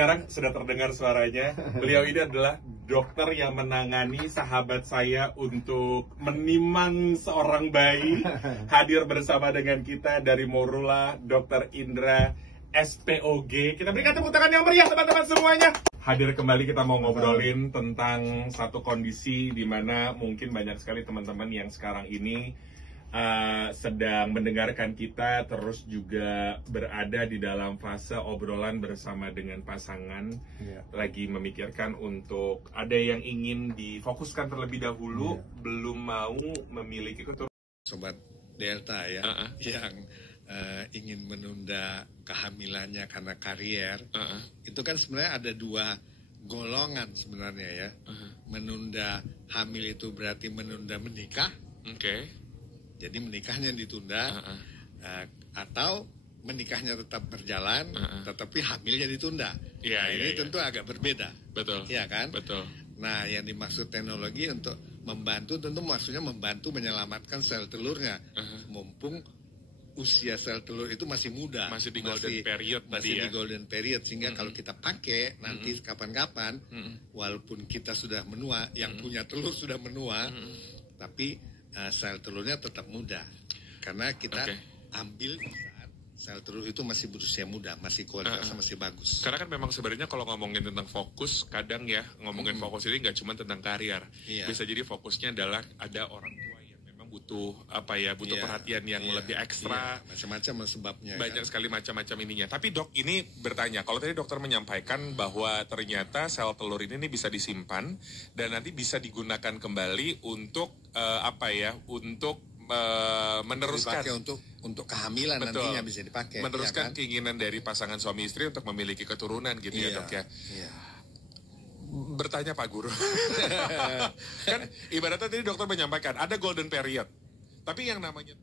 sekarang sudah terdengar suaranya. Beliau ini adalah dokter yang menangani sahabat saya untuk menimang seorang bayi. Hadir bersama dengan kita dari Morula, Dr. Indra SPOG. Kita berikan tepuk tangan yang meriah teman-teman semuanya. Hadir kembali, kita mau ngobrolin tentang satu kondisi di mana mungkin banyak sekali teman-teman yang sekarang ini sedang mendengarkan kita, terus juga berada di dalam fase obrolan bersama dengan pasangan, lagi memikirkan untuk ada yang ingin difokuskan terlebih dahulu, belum mau memiliki keturunan. Sobat Delta ya, yang ingin menunda kehamilannya karena karier, itu kan sebenarnya ada dua golongan sebenarnya ya. Menunda hamil itu berarti menunda menikah. Jadi menikahnya ditunda, atau menikahnya tetap berjalan, tetapi hamilnya ditunda. Ini tentu agak berbeda. Betul. Iya kan? Betul. Nah, yang dimaksud teknologi untuk membantu, tentu maksudnya membantu menyelamatkan sel telurnya, mumpung usia sel telur itu masih muda, masih di golden period tadi ya. Di golden period, sehingga kalau kita pakai nanti kapan-kapan, walaupun kita sudah menua, yang punya telur sudah menua, tapi sel telurnya tetap muda, karena kita ambil saat sel telur itu masih berusia muda, masih kualitasnya masih bagus. Karena kan memang sebenarnya kalau ngomongin tentang fokus, kadang ya ngomongin fokus ini nggak cuma tentang karier, bisa jadi fokusnya adalah ada orang tua yang memang butuh butuh perhatian yang lebih ekstra, macam-macam sebabnya. Banyak sekali macam-macam ininya. Tapi dok, ini bertanya, kalau tadi dokter menyampaikan bahwa ternyata sel telur ini bisa disimpan dan nanti bisa digunakan kembali untuk untuk meneruskan untuk kehamilan. Betul. Nantinya bisa dipakai. Meneruskan keinginan dari pasangan suami istri untuk memiliki keturunan gitu ya dok ya. Bertanya Pak Guru, kan ibaratnya tadi dokter menyampaikan ada golden period, tapi yang namanya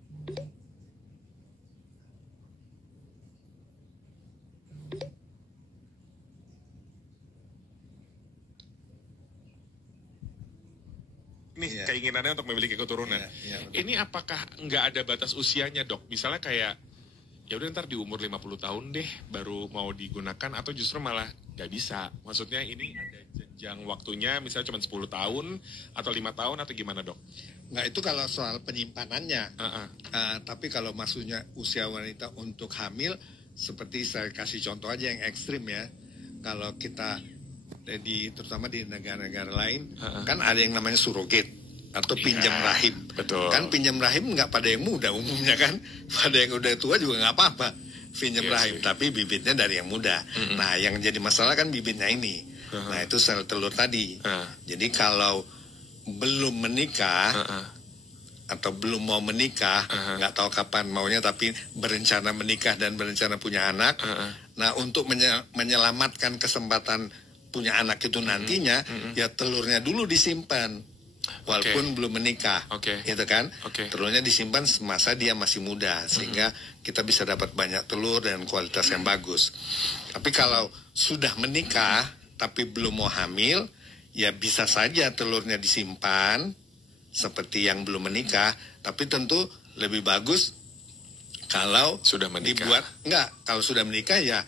keinginannya untuk memiliki keturunan. Ini apakah nggak ada batas usianya dok? Misalnya kayak ya udah ntar di umur 50 tahun deh baru mau digunakan, atau justru malah nggak bisa? Maksudnya ini ada jenjang waktunya, misalnya cuma 10 tahun atau 5 tahun atau gimana dok? Nggak, itu kalau soal penyimpanannya. Tapi kalau maksudnya usia wanita untuk hamil, seperti saya kasih contoh aja yang ekstrim ya. Kalau kita terutama di negara-negara lain, kan ada yang namanya surrogate atau pinjam rahim. Betul. Kan pinjam rahim nggak pada yang muda umumnya kan, pada yang udah tua juga nggak apa-apa pinjam rahim, tapi bibitnya dari yang muda. Nah, yang jadi masalah kan bibitnya ini. Nah, itu sel telur tadi. Jadi kalau belum menikah atau belum mau menikah, nggak tahu kapan maunya, tapi berencana menikah dan berencana punya anak. Nah, untuk menyelamatkan kesempatan punya anak itu nantinya, ya telurnya dulu disimpan walaupun belum menikah, gitu kan? Telurnya disimpan semasa dia masih muda, sehingga kita bisa dapat banyak telur dan kualitas yang bagus. Tapi kalau sudah menikah tapi belum mau hamil, ya bisa saja telurnya disimpan seperti yang belum menikah, tapi tentu lebih bagus kalau sudah menikah. Kalau sudah menikah ya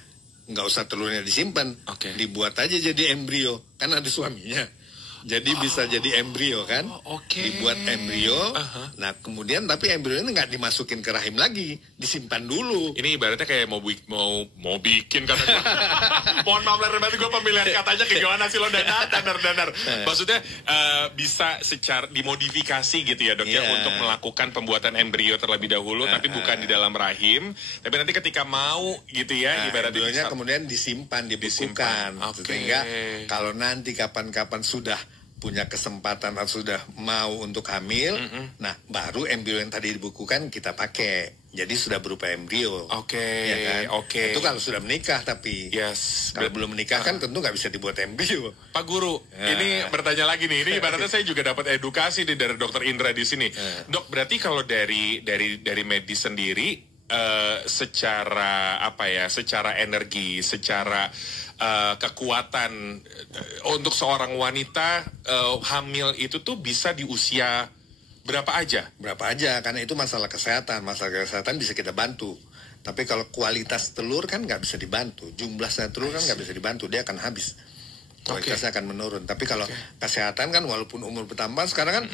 nggak usah telurnya disimpan, dibuat aja jadi embrio, kan ada suaminya, jadi bisa jadi embrio kan, dibuat embrio. Nah kemudian tapi embrio ini nggak dimasukin ke rahim lagi, disimpan dulu. Ini ibaratnya kayak mau bikin kata gue. Mohon maaf lahir batin, gue pemilihan katanya kayak gimana sih lo, danar. Maksudnya bisa secara dimodifikasi gitu ya dok ya, untuk melakukan pembuatan embrio terlebih dahulu, tapi bukan di dalam rahim, tapi nanti ketika mau gitu ya, ibaratnya kemudian disimpan, dibukukan, sehingga kalau nanti kapan-kapan sudah punya kesempatan atau sudah mau untuk hamil, nah baru embrio yang tadi dibukukan kita pakai, jadi sudah berupa embrio. Ya kan? Itu kalau sudah menikah, tapi kalau belum menikah kan tentu nggak bisa dibuat embrio. Pak Guru, ini bertanya lagi nih, ini ibaratnya saya juga dapat edukasi nih dari Dokter Indra di sini. Dok, berarti kalau dari medis sendiri, secara secara energi, secara kekuatan, untuk seorang wanita hamil itu tuh bisa di usia berapa aja? Berapa aja, karena itu masalah kesehatan bisa kita bantu. Tapi kalau kualitas telur kan nggak bisa dibantu, jumlah sel telur kan nggak bisa dibantu, dia akan habis, kualitasnya akan menurun. Tapi kalau kesehatan kan walaupun umur bertambah sekarang kan,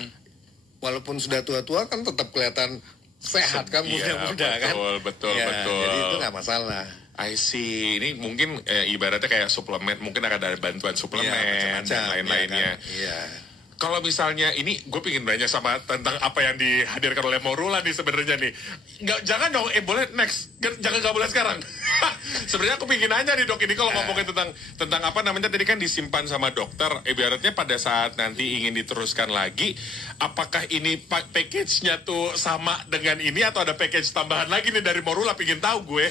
walaupun sudah tua-tua kan tetap kelihatan sehat kan, muda-muda kan. Betul. Jadi itu nggak masalah. I see. Ini mungkin ibaratnya kayak suplemen, mungkin akan ada bantuan suplemen dan lain-lainnya. Iya. Kalau misalnya ini, gue pingin banyak sama tentang apa yang dihadirkan oleh Morula nih sebenarnya nih. Jangan dong, boleh next. Jangan nggak boleh sekarang. Sebenarnya aku pingin aja nih dok, ini kalau ngomongin tentang apa namanya tadi kan disimpan sama dokter. Ibaratnya pada saat nanti ingin diteruskan lagi, apakah ini package-nya tuh sama dengan ini atau ada package tambahan lagi nih dari Morula? Pingin tahu gue.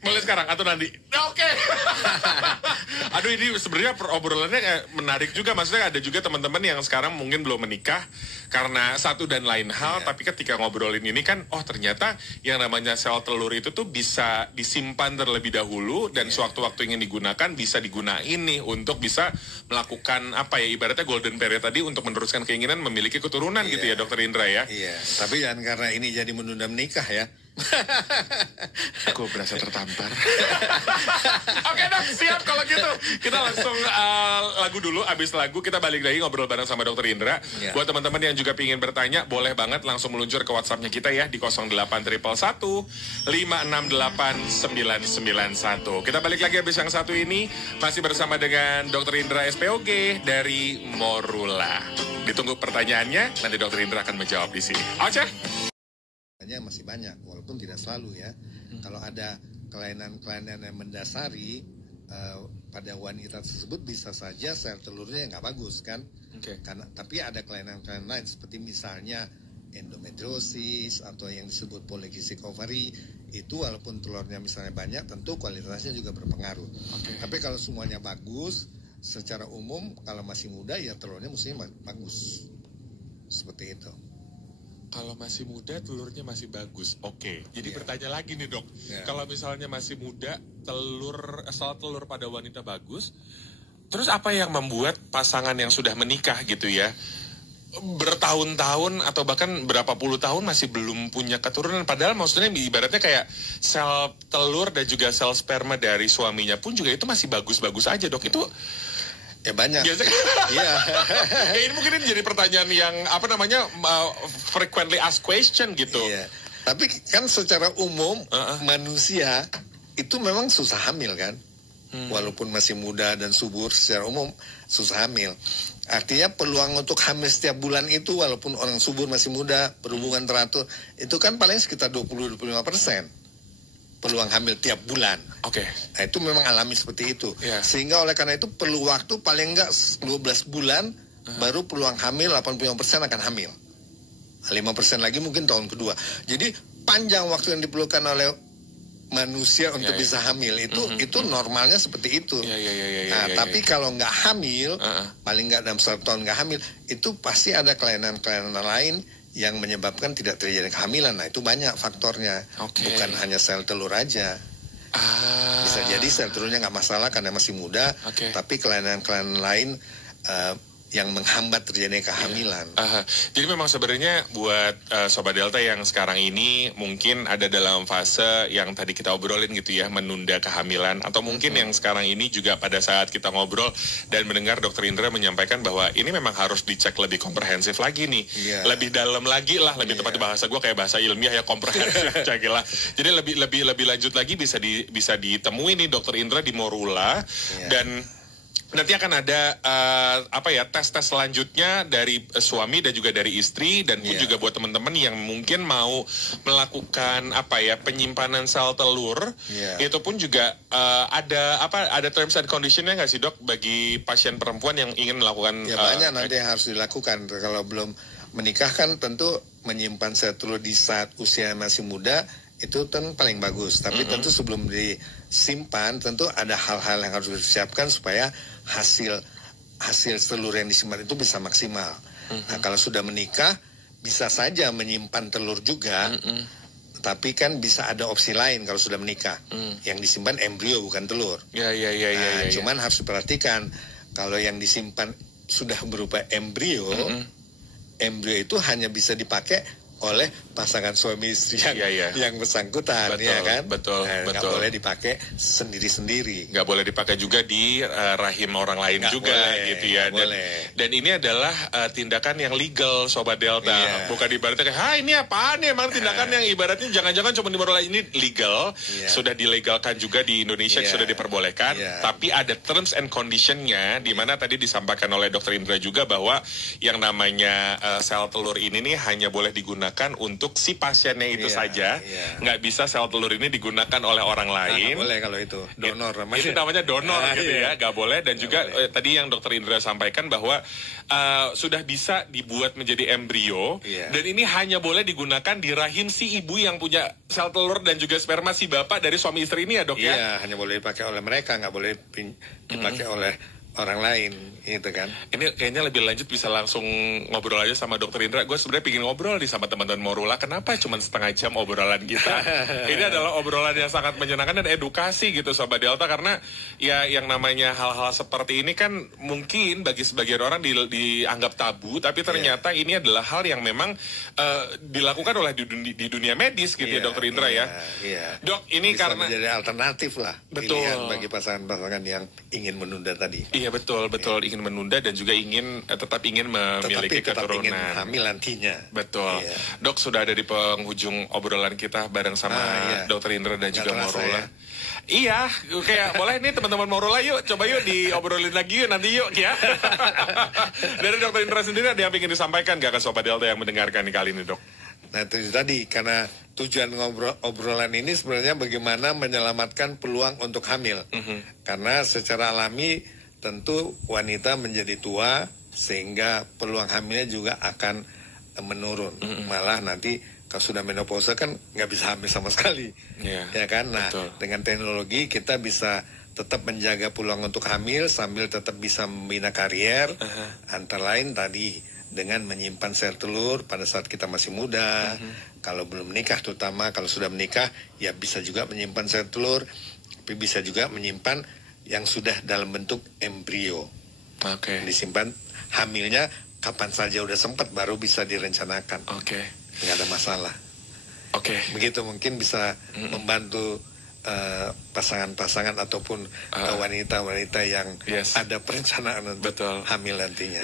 Mulai sekarang atau nanti? Oke. Aduh, ini sebenarnya obrolannya menarik juga. Maksudnya ada juga teman-teman yang sekarang mungkin belum menikah karena satu dan lain hal. Tapi ketika ngobrolin ini kan, oh ternyata yang namanya sel telur itu tuh bisa disimpan terlebih dahulu dan sewaktu-waktu ingin digunakan bisa digunain nih untuk bisa melakukan apa ya, ibaratnya golden period tadi untuk meneruskan keinginan memiliki keturunan gitu ya Dokter Indra ya. Iya. Tapi jangan karena ini jadi menunda menikah ya. Aku berasa tertampar. Oke dok, siap kalau gitu. Kita langsung lagu dulu. Abis lagu kita balik lagi ngobrol bareng sama Dokter Indra. Buat teman-teman yang juga ingin bertanya, boleh banget langsung meluncur ke WhatsApp-nya kita ya di 08111 568 991. Kita balik lagi abis yang satu ini. Masih bersama dengan Dokter Indra SPOG dari Morula. Ditunggu pertanyaannya, nanti Dokter Indra akan menjawab di sini. Oke. Masih banyak, walaupun tidak selalu ya. Kalau ada kelainan-kelainan yang mendasari pada wanita tersebut, bisa saja sel telurnya nggak bagus kan. Tapi ada kelainan-kelainan lain seperti misalnya endometriosis atau yang disebut polycystic ovary, itu walaupun telurnya misalnya banyak, tentu kualitasnya juga berpengaruh. Tapi kalau semuanya bagus, secara umum kalau masih muda ya telurnya mestinya bagus. Seperti itu. Kalau masih muda telurnya masih bagus. Jadi bertanya lagi nih dok, kalau misalnya masih muda sel telur pada wanita bagus, terus apa yang membuat pasangan yang sudah menikah gitu ya bertahun-tahun atau bahkan berapa puluh tahun masih belum punya keturunan, padahal maksudnya ibaratnya kayak sel telur dan juga sel sperma dari suaminya pun juga itu masih bagus-bagus aja dok. Itu ya banyak. Iya. Ini mungkin jadi pertanyaan yang apa namanya frequently asked question gitu. Iya. Tapi kan secara umum manusia itu memang susah hamil kan. Walaupun masih muda dan subur, secara umum susah hamil. Artinya peluang untuk hamil setiap bulan itu walaupun orang subur masih muda, berhubungan teratur, itu kan paling sekitar 20-25%. Peluang hamil tiap bulan. Nah, itu memang alami seperti itu. Sehingga oleh karena itu perlu waktu paling enggak 12 bulan baru peluang hamil 85% akan hamil. 5% lagi mungkin tahun kedua. Jadi panjang waktu yang diperlukan oleh manusia untuk bisa hamil itu normalnya seperti itu. Tapi kalau nggak hamil, paling nggak dalam 1 tahun nggak hamil, itu pasti ada kelainan-kelainan lain yang menyebabkan tidak terjadi kehamilan. Nah itu banyak faktornya, bukan hanya sel telur aja. Bisa jadi sel telurnya nggak masalah karena masih muda, tapi kelainan-kelainan lain yang menghambat terjadinya kehamilan. Jadi memang sebenarnya buat Sobat Delta yang sekarang ini mungkin ada dalam fase yang tadi kita obrolin gitu ya, menunda kehamilan, atau mungkin yang sekarang ini juga pada saat kita ngobrol dan mendengar Dokter Indra menyampaikan bahwa ini memang harus dicek lebih komprehensif lagi nih, lebih dalam lagi lah, lebih tepat bahasa gue kayak bahasa ilmiah ya, komprehensif cek lah. Jadi lebih lanjut lagi bisa ditemui nih Dokter Indra di Morula. Dan nanti akan ada tes selanjutnya dari suami dan juga dari istri, dan pun juga buat teman-teman yang mungkin mau melakukan penyimpanan sel telur, itu pun juga ada terms and conditionnya nggak sih dok bagi pasien perempuan yang ingin melakukan? Banyak nanti yang harus dilakukan. Kalau belum menikah kan tentu menyimpan sel telur di saat usia masih muda itu kan paling bagus. Tapi tentu sebelum disimpan tentu ada hal-hal yang harus disiapkan supaya hasil telur yang disimpan itu bisa maksimal. Nah kalau sudah menikah bisa saja menyimpan telur juga, tapi kan bisa ada opsi lain kalau sudah menikah, yang disimpan embrio bukan telur. Cuman harus diperhatikan kalau yang disimpan sudah berupa embrio, embrio itu hanya bisa dipakai oleh pasangan suami istri yang bersangkutan, ya kan? Betul. Nggak boleh dipakai sendiri-sendiri. Nggak boleh dipakai juga di rahim orang lain nggak juga, boleh, gitu ya. Dan ini adalah tindakan yang legal, Sobat Delta. Bukan ibaratnya kayak, ini apaan ya? Emang tindakan yang ibaratnya jangan-jangan cuma di Morula. Ini legal, sudah dilegalkan juga di Indonesia, sudah diperbolehkan. Tapi ada terms and condition-nya, di mana tadi disampaikan oleh Dr. Indra juga bahwa yang namanya sel telur ini nih hanya boleh digunakan untuk si pasiennya itu saja, nggak bisa sel telur ini digunakan oleh orang lain. Nggak boleh kalau itu donor namanya. Itu namanya donor gitu ya, nggak boleh. Dan juga tadi yang Dokter Indra sampaikan bahwa sudah bisa dibuat menjadi embrio, dan ini hanya boleh digunakan di rahim si ibu yang punya sel telur dan juga sperma si bapak dari suami istri ini ya, Dok ya? Iya, hanya boleh dipakai oleh mereka, nggak boleh dipakai oleh orang lain, gitu kan. Ini kayaknya lebih lanjut bisa langsung ngobrol aja sama Dokter Indra. Gue sebenarnya pengen ngobrol nih sama teman-teman Morula. Kenapa cuma setengah jam obrolan kita? Ini adalah obrolan yang sangat menyenangkan dan edukasi gitu, Sobat Delta. Karena ya yang namanya hal-hal seperti ini kan mungkin bagi sebagian orang dianggap tabu, tapi ternyata ini adalah hal yang memang dilakukan oleh di dunia medis gitu ya, Dokter Indra ya. Dok, ini bisa karena menjadi alternatif lah, pilihan bagi pasangan-pasangan yang ingin menunda tadi. Iya betul, ingin menunda dan juga tetap ingin memiliki keturunan. Ingin hamil nantinya. Betul. Dok, sudah ada di penghujung obrolan kita bareng sama Dokter Indra dan juga Morula. Iya, kayak boleh nih teman-teman Morula, yuk coba yuk diobrolin lagi yuk nanti yuk ya. Dari Dokter Indra sendiri ada yang ingin disampaikan gak ke Sobat Delta yang mendengarkan kali ini, Dok? Nah itu tadi, karena tujuan obrolan ini sebenarnya bagaimana menyelamatkan peluang untuk hamil. Karena secara alami tentu wanita menjadi tua sehingga peluang hamilnya juga akan menurun. Malah nanti kalau sudah menopause kan nggak bisa hamil sama sekali, ya kan? Nah, dengan teknologi kita bisa tetap menjaga peluang untuk hamil sambil tetap bisa membina karier. Antara lain tadi dengan menyimpan sel telur pada saat kita masih muda. Kalau belum menikah, terutama kalau sudah menikah, ya bisa juga menyimpan sel telur, tapi bisa juga menyimpan yang sudah dalam bentuk embrio. Disimpan hamilnya kapan saja udah sempat, baru bisa direncanakan. Nggak ada masalah. Begitu mungkin bisa membantu pasangan-pasangan ataupun wanita-wanita yang ada perencanaan untuk hamil nantinya.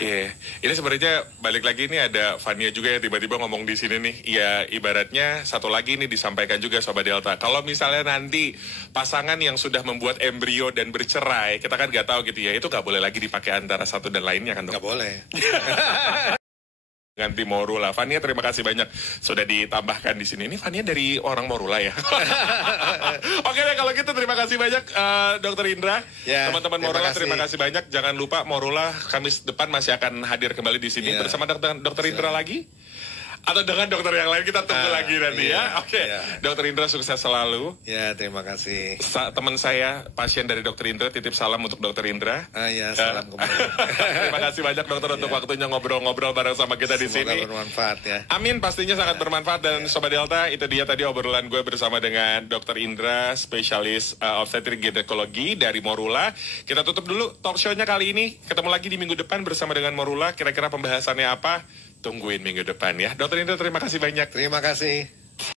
Ini sebenarnya balik lagi nih ada Fania juga yang tiba-tiba ngomong di sini nih. Ya ibaratnya satu lagi nih disampaikan juga Sobat Delta. Kalau misalnya nanti pasangan yang sudah membuat embrio dan bercerai, kita kan nggak tahu gitu ya, itu nggak boleh lagi dipakai antara satu dan lainnya kan, Dok? Nggak boleh. Ganti Morula. Fania, terima kasih banyak sudah ditambahkan di sini. Ini Fania dari orang Morula ya. Oke deh kalau gitu, terima kasih banyak Dokter Indra. Teman-teman Morula, terima kasih banyak. Jangan lupa Morula Kamis depan masih akan hadir kembali di sini bersama Dokter Indra lagi. Atau dengan dokter yang lain, kita tunggu lagi nanti ya. Dokter Indra sukses selalu. Terima kasih. Teman saya, pasien dari Dokter Indra, titip salam untuk Dokter Indra. Salam kembali. Terima kasih banyak dokter untuk waktunya ngobrol-ngobrol bareng sama kita di sini. Semoga bermanfaat ya. Amin, pastinya sangat bermanfaat. Dan Sobat Delta, itu dia tadi obrolan gue bersama dengan Dokter Indra, spesialis obstetrik ginekologi dari Morula. Kita tutup dulu talk show-nya kali ini. Ketemu lagi di minggu depan bersama dengan Morula. Kira-kira pembahasannya apa? Tungguin minggu depan ya. Dokter Indra, terima kasih banyak. Terima kasih.